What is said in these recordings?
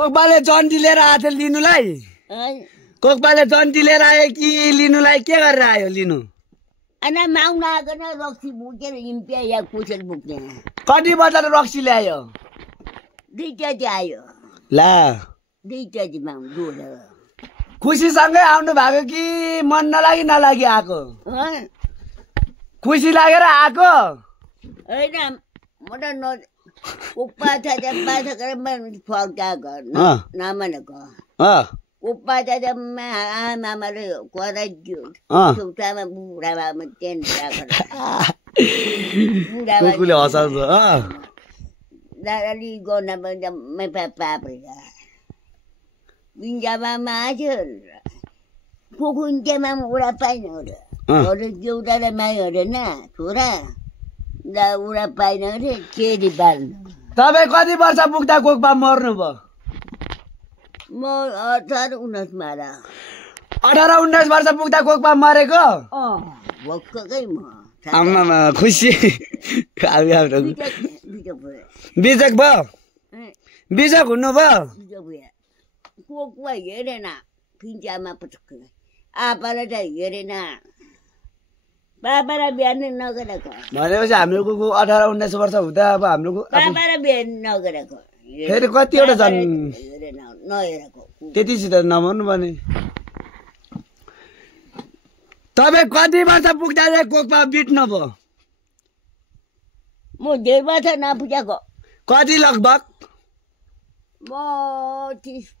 कोकबाले जन्ती लिएर आएको थियो लिनुलाई कोकबाले जन्ती लिएर आयो कि लिनुलाई के गरेर आयो लिनु अनि माग्न आएको न रक्सी बोकेर इम्पिया या कुचेल बोक्ने कति बजार रक्सी ल्यायो दुईटा आयो ला दुईटा माग डोले खुसीसँगै आउनु भएको कि मन नलागी आएको खुसी लागेर आएको होइन म त उप्पा छ बाछा गरेर फर्काएको नमानेको उप्पा छ आमाले कराइदियो छुट्टामा बुढा बाबामा टेन्ट कुकुरले हँसाउँछ दादाले गर्न पनि पापा बिन्जामा आयो फुकुन्टेमा उडा पाइन अरे एउटाले माइ अरेन छोरा उडा पाइन अरे केरी बाल्नु तपाईँ कति वर्ष पुग्दा कोकबा मर्नु भयो म 18-19 मारा 18-19 वर्ष पुग्दा कोकबा मरेको भक्कै म आमामा खुसी बिजक भयो बिजक हुनु भयो कोकमा हेरेन फिन्चामा पटक्कै आपालाई त हेरेन बाबालाई बिहान नगरेको भनेपछि हाम्रो कुकु 18-19 वर्ष हुँदा अब हाम्रो बाबालाई बिहान नगरेको फेरि कतिवटा छन् नहेरेको त्यतिसित नमर्नु भने तपाईँ कति वर्ष पुग्दा कोकमा बिट्नु भयो म धेरै वर्ष नपुगेको कति लगभग म 30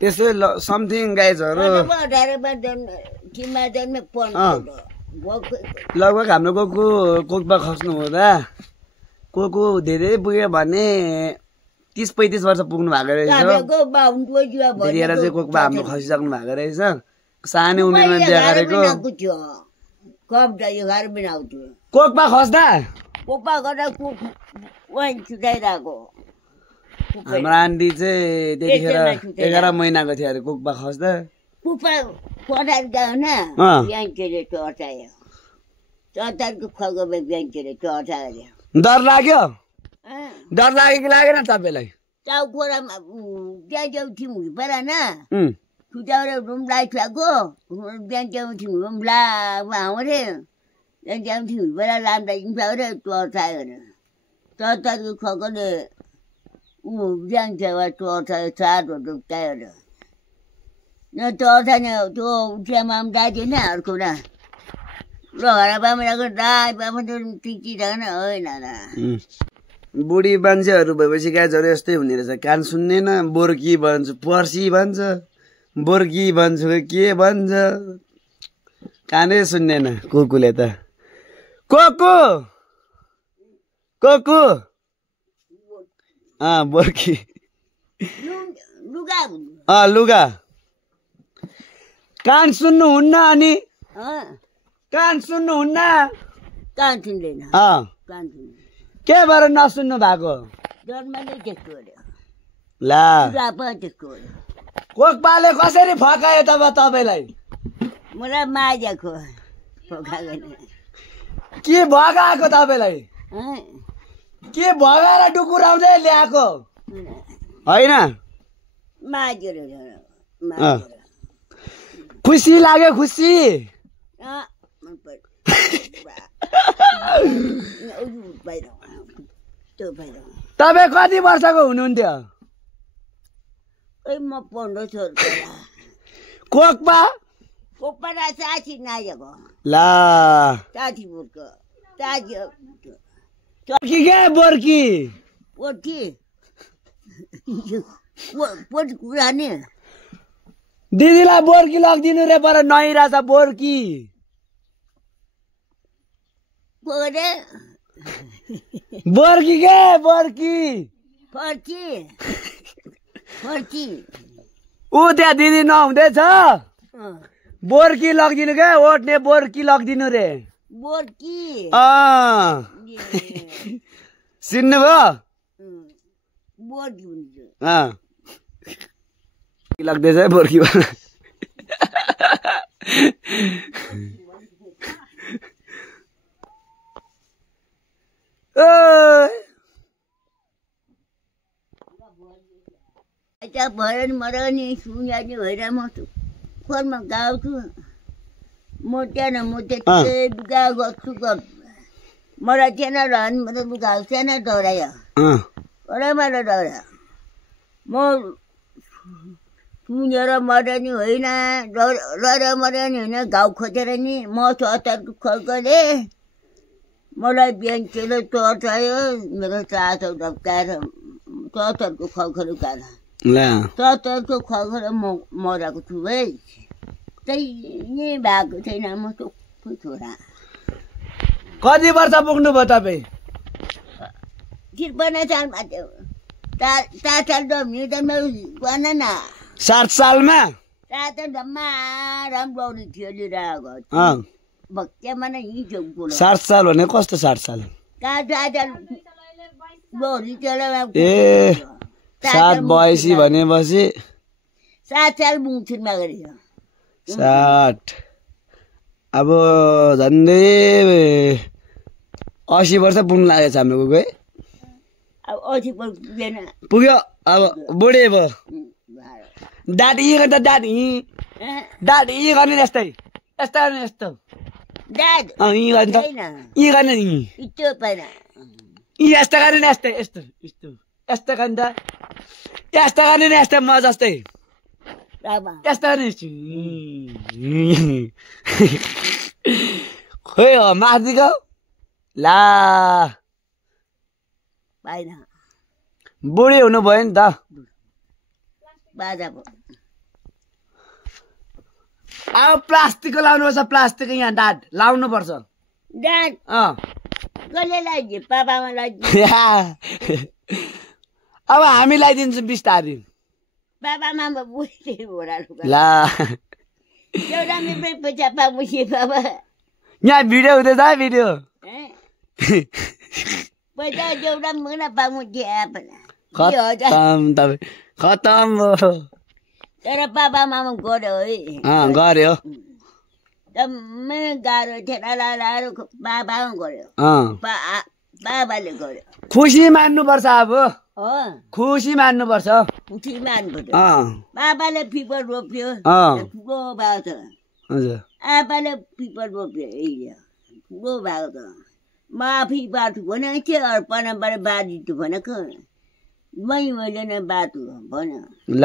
त्यसै समथिङ गाइजहरू लगभग हाम्रो कोकमा खस्नु हुँदा कोकु धेरै पुग्यो भने 30-35 वर्ष पुग्नु भएको रहेछ त्यतिखेर चाहिँ कोकमा हाम्रो खसिसक्नु भएको रहेछ सानो उमेरमा बिहा गरेको कोकमा खस्दा छुटाइरहेको हाम्रो आन्टी चाहिँ त्यतिखेर 11 महिनाको थियो अरे कोकमा खस्दा डर लाग्यो डर लाग्यो कि लागेन तपाईँलाई खोलामा बिहान च्याउ परेन छुट्याएर रुम लाइसकेको बिहान च्याउ ला अरे बिहान च्याउ बेला लाम्दा अरे टर्चायो अरे टर्चाको खगले बिहान च्याउ टर्चायो चारो डुब्टायो अरे न टर्चाने त्यो उठियामा पनि दाइदिएन अर्को न ल घर बाबाको दाइ बाबा टिकी छैन होइन बुढी मान्छेहरू भएपछि गाजहरू यस्तै हुने रहेछ कान सुन्नेन बोर्की भन्छु पर्सी भन्छ बोर्की भन्छु के भन्छ कानै सुन्नेन कुकुले त कोकु कोकु बोर्की लुगा कान सुन्नुहुन्न अनि कान सुन्नुहुन्न कान सुन्दैन के भएर नसुन्नु भएको ला कोकबाले कसरी फकायो तपाईँलाई मलाई माजेको के भगाएको तपाईँलाई के भगाएर डुकुराउँदै ल्याएको होइन खुसी लाग्यो खुसी तपाईँ कति वर्षको हुनुहुन्थ्यो म 15 कोकमा साथी नागेको ला साथी बोर्को के बोर्की कुरा नि दिदीलाई बोर्की लगिदिनु रे पर नहिरहेछ बोर्की बोर्की के बोर्की ऊ त्यहाँ दिदी नहुँदैछ बोर्की लगिदिनु क्या ओट्ने बोर्की लगिदिनु रे बोर्की सुन्नुभयो बोर्की लाग्दैछ है बोर्की यता भएर नि मर नि सुन्ने भएर म फोनमा गाउँछु म त्यहाँ म त्यति दुगा गर्छु मलाई त्यहाँ रहने मतलब दुगा सानो डरायो मलाई डरायो म सुनेर मर्यो नि होइन लडेर मर्यो नि होइन घाउ खोजेर नि म ७ खल गरेँ मलाई बिहान चेलो चर्चायो मेरो चाचो ढप्काएर ७ खल उकाएर ७ खल म मरेको छु है त्यही नै भएको छैन म चोखो छोरा कति वर्ष पुग्नुभयो तपाईँ ५३ सालमा थियो ४ साल त मेरो भन न 60 सालमा त जम्मा राम्रो थियो लिरहेको भक्त्यामा नै हिँड्थ्यो 60 साल भने कस्तो 60 साल ए 7 बयसी भनेपछि 7 साल मुङछिनमा गरेको 60 अब झन्डै 80 वर्ष पुग्नु लागेछ हाम्रो गए अब 80 वर्ष पुगेन पुग्यो अब बुढे भयो दादी गर्दा दादी गर्ने यस्तै यस्तो गर्ने यस्तो यी गर्ने यस्तो गर्ने नि यस्तै यस्तो यस्तो यस्तो गर्ने त यस्तो गर्ने नि यस्तै म जस्तै यस्तो गर्ने खोइ हो मार्दिको ला बुढी हुनुभयो नि त अब प्लास्टिकको लाउनुपर्छ प्लास्टिक यहाँ दाँत लाउनु पर्छ अब हामी लगाइदिन्छौँ बिस्तारै ला यहाँ भिडियो हुँदैछ भिडियो खतम तर बाबा मामा गऱ्यो है गऱ्यो गाह्रो थियो बाबा गऱ्यो बाबाले गऱ्यो खुसी मान्नुपर्छ अब खुसी मान्नुपर्छ खुसी मान्नुपर्छ बाबाले पिपल रोप्यो ठुलो भएको छ आपाले पिपल रोप्यो ठुलो भएको छ म आफै बाटो भनेको थिएँ अर्पणाबाट बाँधिन्छु भनेको मैले नै बाटो भन्यो ल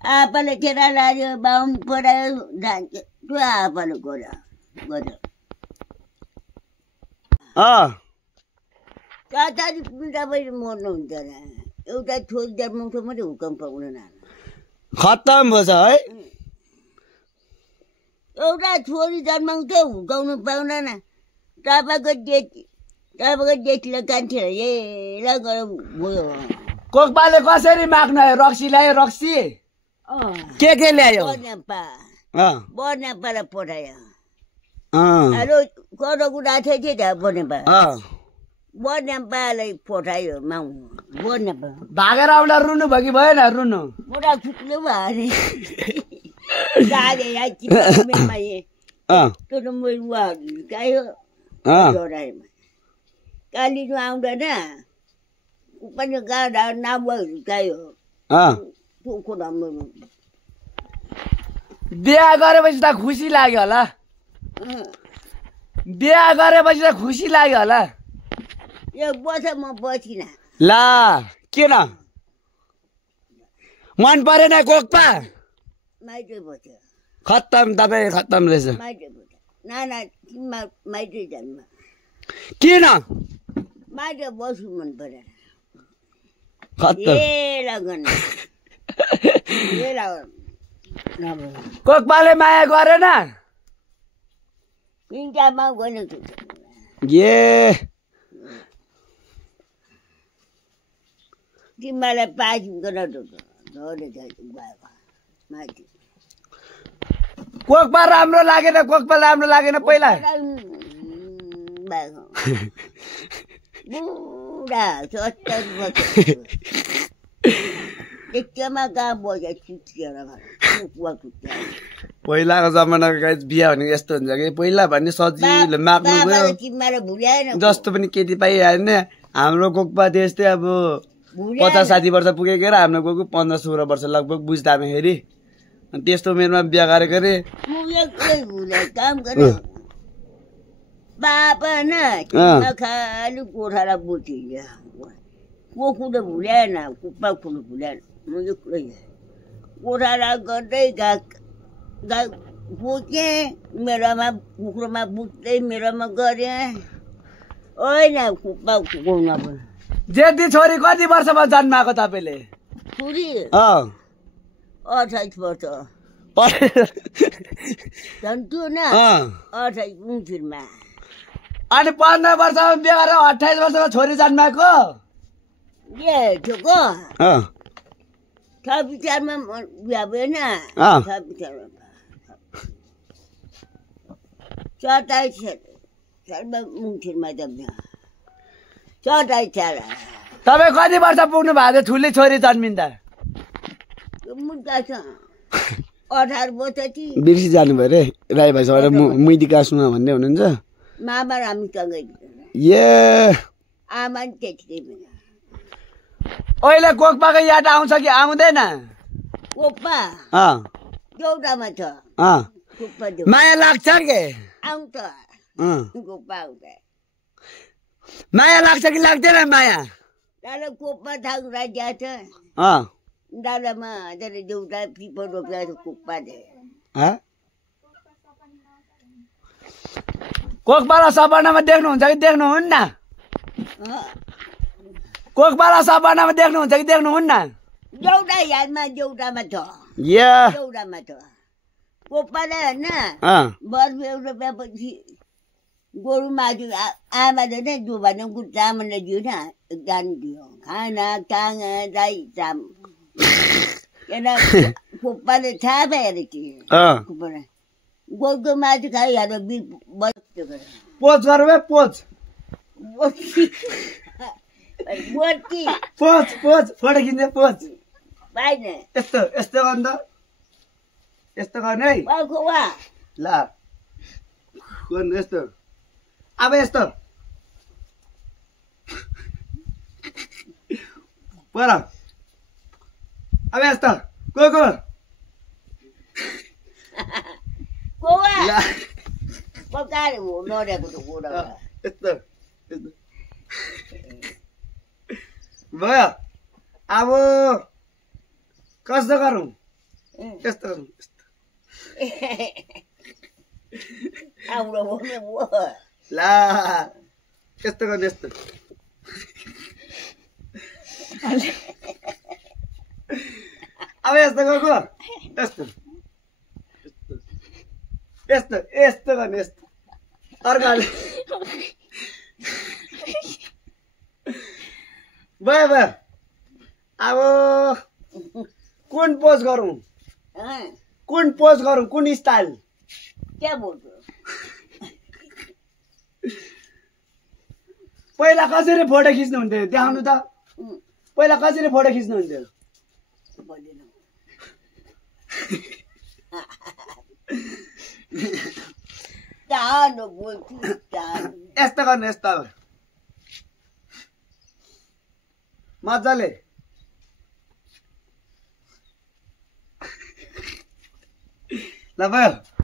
आपाले केरा लाग्यो बाहुन पढायो जान्छ त्यो आपाले गऱ्यो चाचाजी तपाईँ मर्नुहुन्छ र एउटा छोरी जन्माउँछ मात्रै हुकम पाउन खत्तम भएछ है एउटा छोरी जन्माउँछ हुकाउनु पाउन तपाईँको जेठीले कान्छे हेला गरेर गयो कोकपाले कसरी माग्नु आयो रक्सी ल्यायो रक्सी के ल्यायो बर्नेपालाई पठायो हेलो कटक उडाएको थियो त्यहाँ बर्नेपालाई पठायो माउ बर्नेपा भागेर आउँदा रुनु भयो कि भएन रुनु मोटा खुट्लो भयो अरे कालीनु आउँदैन पनि गाडा नामहरू गायो बिहा गरेपछि त खुसी लाग्यो होला बिहा गरेपछि त खुसी लाग्यो होला यो बस म बसिन ला किन मन परेन कोकपा माइती बस्यो खत्तम तपाईँ खत्तम रहेछ माइती बस्यो नाना माइती जन्म किन माइती बस्नु मन परेन खत्तम लगन कोकपाले माया गरेन तिनटामा गएन ए तिमीलाई पास गरेर कोकपा राम्रो लागेन कोकपा राम्रो लागेन पहिला बुढा ७० वर्ष एकमा कहाँ बजा पहिलाको जमानाको गाई बिहा भनेको यस्तो हुन्छ कि पहिला भन्ने सजिलो माग्नु गयो जस्तो पनि केटी पाइहाल्ने हाम्रो कोकपा त्यस्तै अब 50-60 वर्ष पुगेको र हाम्रो गएको 15-16 वर्ष लगभग बुझ्दाखेरि अनि त्यस्तो उमेरमा बिहा गरेको रे काम गरे बापा न खालि कोठालाई बुझिन्छ कोखुलो भुल्याएन कुप्पा खुलो भुल्याएन मैले कोठालाई गर्दै बुझेँ मेरोमा कुखुरोमा बुझ्दै मेरोमा गरेँ होइन कुप्पा कुकुरमा पनि जेठी छोरी कति वर्षमा जन्माएको तपाईँले छोरी 28 वर्ष झन्टु न 28 उन्तिरमा अनि 15 वर्षमा बिहा गरेर 28 वर्षमा छोरी जन्माएको ए ठोको छ विचारमा बिहा भएन छ विचारमा 27 सालमा उन्तिरमा जन्म्यो 27 साल तपाईँ कति वर्ष पुग्नु भएको थियो ठुली छोरी जन्मिँदा मुद्दा छ 18 वर्ष बिर्सी जानुभयो रे राई भाइसँग मुइदी कास्नुमा भन्ने हुनुहुन्छ मामा रामीसँगै ए आमा त्यति अहिले कोकपाको याद आउँछ कि आउँदैन कोपा देउटामा छ कोपा माया लाग्छ के आउँछ कोपा आउँछ माया लाग्छ कि लाग्दैन माया दादा कोपा थाक राज्य छ दादामा दादा देउटा पिपल रोप्दा कोपा दे कोकपाला सपनामा देख्नुहुन्छ कि देख्नुहुन्न कोकपाला सपनामा देख्नुहुन्छ कि देख्नुहुन्न देउटा यादमा देउटामा छ देउटामा छ कोपाले होइन वर्ष रोपेपछि गोरु मासु आमाले नै जो भने चामल दियो न दान दियो खाना काँगा दाई चाम कोपाले थाहा पाएर कोपाले गोरुको मासु खाइहाल्यो पोच गरौँ पोच पोच पोच फोटो खिच्ने पोच पाइन यस्तो यस्तो गर्नु त यस्तो गर्ने है ल गर्नु यस्तो अब यस्तो पर अब यस्तो को पकाएर नडेको त गोडा यस्तो भयो अब कस्तो गरौँ यस्तो गरौँ ला यस्तो गर्नु यस्तो अब यस्तो गएको यस्तो यस्तो यस्तो गर्नु यस्तो अर्काले भयो भयो अब कुन पोज गरौँ कुन स्टाइल क्या बोल्छु पहिला कसरी फोटो खिच्नुहुन्थ्यो देखाउनु त पहिला कसरी फोटो खिच्नुहुन्थ्यो यस्तो गर्नु यस्तो मजाले ल भयो